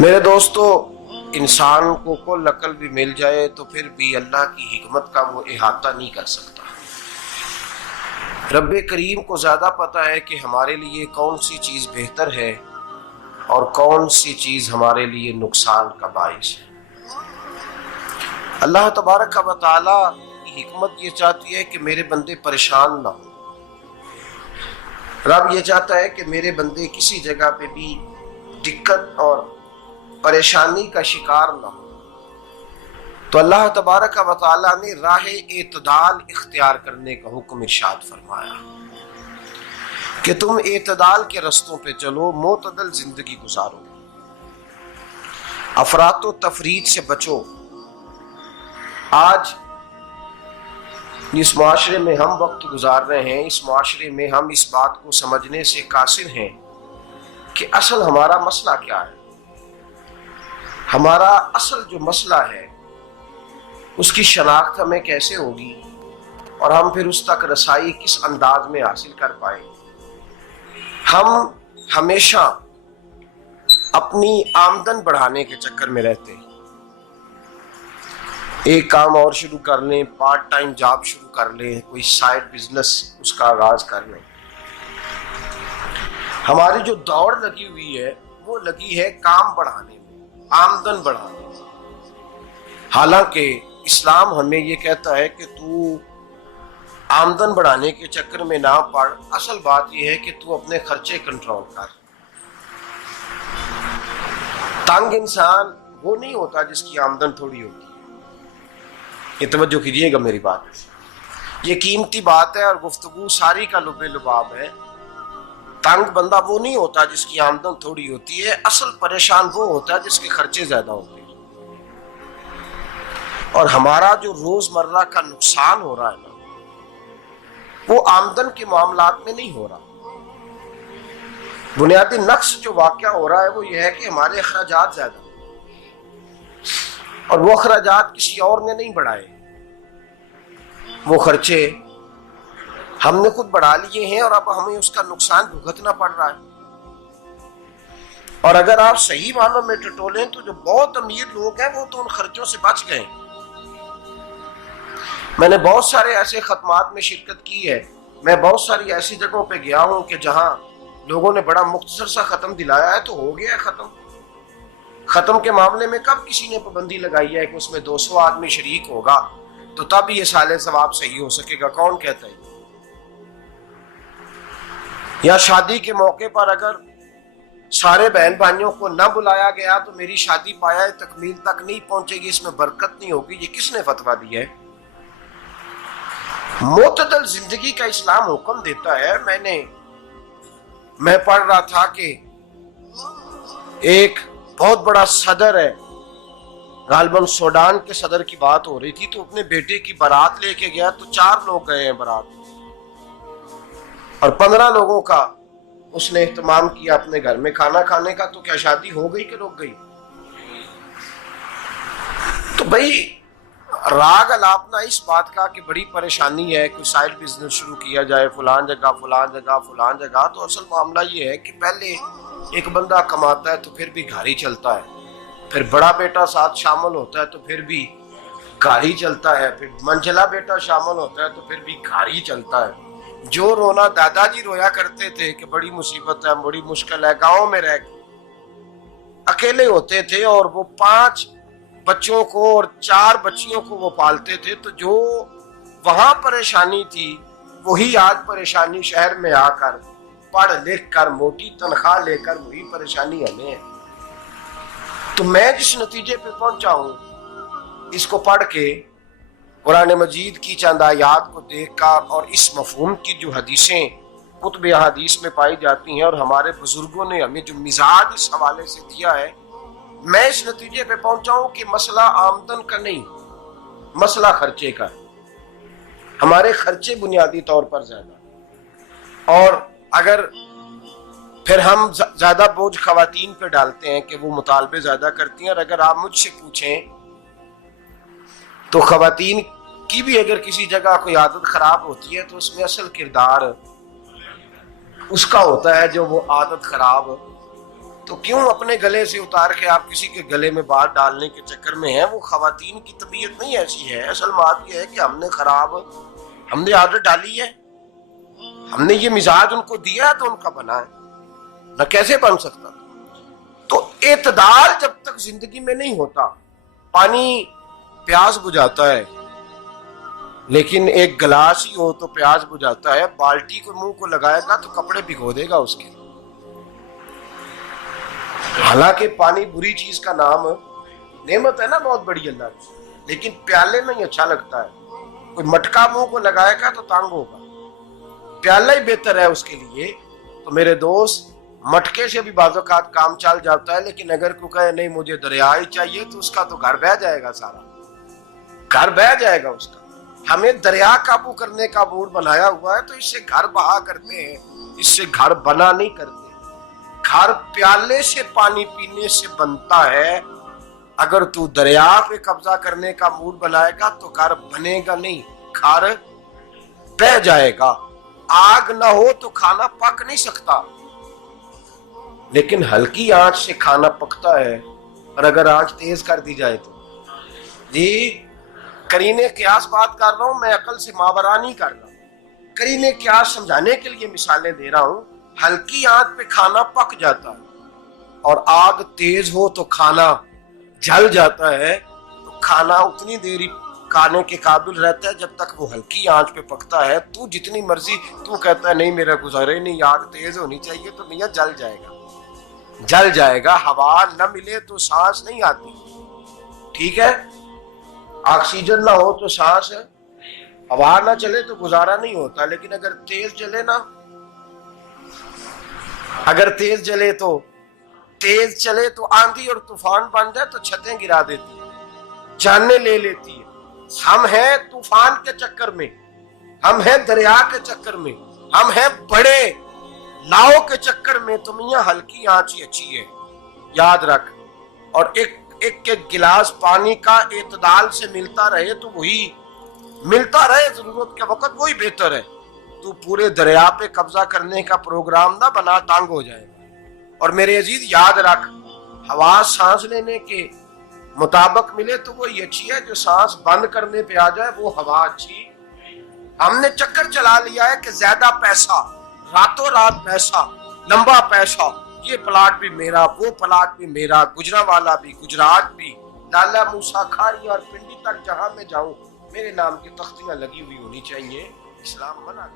میرے دوستو، انسان کو کل عقل بھی مل جائے تو پھر بھی اللہ کی حکمت کا وہ احاطہ نہیں کر سکتا۔ رب کریم کو زیادہ پتہ ہے کہ ہمارے لیے کون سی چیز بہتر ہے اور کون سی چیز ہمارے لیے نقصان کا باعث ہے۔ اللہ تبارک و تعالی کی حکمت یہ چاہتی ہے کہ میرے بندے پریشان نہ ہوں۔ رب یہ چاہتا ہے کہ میرے بندے کسی جگہ پہ بھی دقت اور پریشانی کا شکار نہ ہو، تو اللہ تبارک و تعالی نے راہ اعتدال اختیار کرنے کا حکم ارشاد فرمایا کہ تم اعتدال کے رستوں پہ چلو، معتدل زندگی گزارو، افراط و تفریط سے بچو۔ آج جس معاشرے میں ہم وقت گزار رہے ہیں، اس معاشرے میں ہم اس بات کو سمجھنے سے قاصر ہیں کہ اصل ہمارا مسئلہ کیا ہے۔ ہمارا اصل جو مسئلہ ہے اس کی شناخت ہمیں کیسے ہوگی اور ہم پھر اس تک رسائی کس انداز میں حاصل کر پائیں۔ ہم ہمیشہ اپنی آمدن بڑھانے کے چکر میں رہتے ہیں، ایک کام اور شروع کر لیں، پارٹ ٹائم جاب شروع کر لیں، کوئی سائیڈ بزنس اس کا آغاز کر لیں۔ ہماری جو دوڑ لگی ہوئی ہے وہ لگی ہے کام بڑھانے میں، آمدن بڑھانے میں، حالانکہ اسلام ہمیں یہ کہتا ہے کہ تو آمدن بڑھانے کے چکر میں نہ پڑ، اصل بات یہ ہے کہ تو اپنے خرچے کنٹرول کر۔ تنگ انسان وہ نہیں ہوتا جس کی آمدن تھوڑی ہوتی ہے، یہ توجہ کیجیے گا میری بات، یہ قیمتی بات ہے اور گفتگو ساری کا لب لباب ہے۔ تنگ بندہ وہ نہیں ہوتا جس کی آمدن تھوڑی ہوتی ہے، اصل پریشان وہ ہوتا ہے جس کے خرچے زیادہ ہوتے ہیں۔ اور ہمارا جو روزمرہ کا نقصان ہو رہا ہے نا، وہ آمدن کے معاملات میں نہیں ہو رہا۔ بنیادی نقص جو واقعہ ہو رہا ہے وہ یہ ہے کہ ہمارے اخراجات زیادہ ہیں، اور وہ اخراجات کسی اور نے نہیں بڑھائے، وہ خرچے ہم نے خود بڑھا لیے ہیں اور اب ہمیں اس کا نقصان بھگتنا پڑ رہا ہے۔ اور اگر آپ صحیح معنوں میں ٹٹولیں تو جو بہت امیر لوگ ہیں وہ تو ان خرچوں سے بچ گئے۔ میں نے بہت سارے ایسے ختمات میں شرکت کی ہے، میں بہت ساری ایسی جگہوں پہ گیا ہوں کہ جہاں لوگوں نے بڑا مختصر سا ختم دلایا ہے تو ہو گیا ہے ختم۔ ختم کے معاملے میں کب کسی نے پابندی لگائی ہے کہ اس میں 200 آدمی شریک ہوگا تو تب یہ سال ثواب صحیح ہو سکے گا؟ کون کہتا ہے؟ یا شادی کے موقع پر اگر سارے بہن بھائیوں کو نہ بلایا گیا تو میری شادی پایہ تکمیل تک نہیں پہنچے گی، اس میں برکت نہیں ہوگی، یہ کس نے فتویٰ دیا ہے؟ معتدل زندگی کا اسلام حکم دیتا ہے۔ میں پڑھ رہا تھا کہ ایک بہت بڑا صدر ہے، غالباً سوڈان کے صدر کی بات ہو رہی تھی، تو اپنے بیٹے کی بارات لے کے گیا تو 4 لوگ گئے ہیں بارات، اور 15 لوگوں کا اس نے اہتمام کیا اپنے گھر میں کھانا کھانے کا، تو کیا شادی ہو گئی کہ رک گئی؟ تو بھائی راگ الاپنا اس بات کا کہ بڑی پریشانی ہے، کوئی سائیڈ بزنس شروع کیا جائے فلان جگہ فلان جگہ فلان جگہ، تو اصل معاملہ یہ ہے کہ پہلے ایک بندہ کماتا ہے تو پھر بھی گھر ہی چلتا ہے، پھر بڑا بیٹا ساتھ شامل ہوتا ہے تو پھر بھی گھر ہی چلتا ہے، پھر منجلا بیٹا شامل ہوتا ہے تو پھر بھی گھر ہی چلتا ہے۔ جو رونا دادا جی رویا کرتے تھے کہ بڑی مصیبت ہے، بڑی مشکل ہے، گاؤں میں رہ اکیلے ہوتے تھے اور وہ 5 بچوں کو اور 4 بچیوں کو وہ پالتے تھے، تو جو وہاں پریشانی تھی وہی آج پریشانی شہر میں آ کر پڑھ لکھ کر موٹی تنخواہ لے کر وہی پریشانی ہمیں ہے۔ تو میں جس نتیجے پہ پہنچا ہوں اس کو پڑھ کے، قرآن مجید کی چند آیات کو دیکھ کر اور اس مفہوم کی جو حدیثیں کتب احادیث میں پائی جاتی ہیں اور ہمارے بزرگوں نے ہمیں جو مزاج اس حوالے سے دیا ہے، میں اس نتیجے پہ پہنچا ہوں کہ مسئلہ آمدن کا نہیں، مسئلہ خرچے کا ہے۔ ہمارے خرچے بنیادی طور پر زیادہ، اور اگر پھر ہم زیادہ بوجھ خواتین پہ ڈالتے ہیں کہ وہ مطالبے زیادہ کرتی ہیں، اور اگر آپ مجھ سے پوچھیں تو خواتین کی بھی اگر کسی جگہ کوئی عادت خراب ہوتی ہے تو اس میں اصل کردار اس کا ہوتا ہے جو وہ عادت خراب تو کیوں اپنے گلے سے اتار کے آپ کسی کے گلے میں بات ڈالنے کے چکر میں ہیں؟ وہ خواتین کی طبیعت نہیں ایسی ہے. اصل بات یہ ہے کہ ہم نے عادت ڈالی ہے، ہم نے یہ مزاج ان کو دیا تو ان کا بنا ہے، نہ کیسے بن سکتا. تو اعتدال جب تک زندگی میں نہیں ہوتا، پانی پیاس بجھاتا ہے لیکن ایک گلاس ہی ہو تو پیاس بجھاتا ہے، بالٹی کو منہ کو لگائے گا تو کپڑے بھگو دے گا اس کے. حالانکہ پانی بری چیز کا نام نعمت ہے نا بہت بڑی اللہ کی، لیکن پیالے میں ہی اچھا لگتا ہے. کوئی مٹکا منہ کو لگائے گا تو تانگ ہوگا، پیالہ ہی بہتر ہے اس کے لیے. تو میرے دوست، مٹکے سے بھی بعض اوقات کام چل جاتا ہے، لیکن اگر کوئی کہے نہیں مجھے دریا ہی چاہیے تو اس کا تو گھر بہ جائے گا، سارا گھر بہ جائے گا اس کا. ہمیں دریا قابو کرنے کا موڈ بنایا ہوا ہے تو اس سے گھر بہا کرتے ہیں، اس سے گھر بنا نہیں کرتے. گھر پیالے سے پانی پینے سے بنتا ہے. اگر تو دریا پہ قبضہ کرنے کا موڈ بنائے گا تو گھر بنے گا نہیں، گھر بہ جائے گا. آگ نہ ہو تو کھانا پک نہیں سکتا، لیکن ہلکی آنچ سے کھانا پکتا ہے. اور اگر آنچ تیز کر دی جائے تو جی قرینے قیاس بات کر رہا ہوں، میں عقل سے ماورا نہیں کر رہا. قرینے قیاس سمجھانے کے لیے مثالیں دے رہا ہوں. ہلکی آنچ پہ کھانا پک جاتا ہے اور آگ تیز ہو تو کھانا جل جاتا ہے. تو کھانا اتنی دیر کھانے کے قابل رہتا ہے جب تک وہ ہلکی آنچ پہ پکتا ہے. تو جتنی مرضی تو کہتا ہے نہیں میرا گزارے نہیں، آگ تیز ہونی چاہیے، تو میاں جل جائے گا، جل جائے گا. ہوا نہ ملے تو سانس نہیں آتی، ٹھیک ہے؟ آکسیجن نہ ہو تو سانس ہے، ہوا نہ چلے تو گزارا نہیں ہوتا. لیکن اگر تیز جلے نا، اگر تیز جلے تو تیز چلے تو آندھی اور طوفان بن جائے تو چھتیں گرا دیتی ہے، جانیں لے لیتی ہے. ہم ہیں طوفان کے چکر میں، ہم ہیں دریا کے چکر میں، ہم ہیں بڑے لاؤ کے چکر میں. تو میاں ہلکی آنچ ہی اچھی ہے، یاد رکھ. اور ایک گلاس پانی کا اعتدال سے ملتا رہے تو وہی ملتا رہے، ضرورت کے وقت وہی بہتر ہے. تو پورے دریا پہ قبضہ کرنے کا پروگرام نہ بنا، تانگ ہو جائے گا. اور میرے عزیز یاد رکھ، ہوا سانس لینے کے مطابق ملے تو وہی اچھی ہے، جو سانس بند کرنے پہ آ جائے وہ ہوا اچھی. ہم نے چکر چلا لیا ہے کہ زیادہ پیسہ، راتوں رات پیسہ، لمبا پیسہ، یہ پلاٹ بھی میرا، وہ پلاٹ بھی میرا، گجرانوالا بھی، گجرات بھی، لالا موسیٰ کھاری اور پنڈی تک جہاں میں جاؤں میرے نام کی تختیاں لگی ہوئی ہونی چاہیے. اسلام منع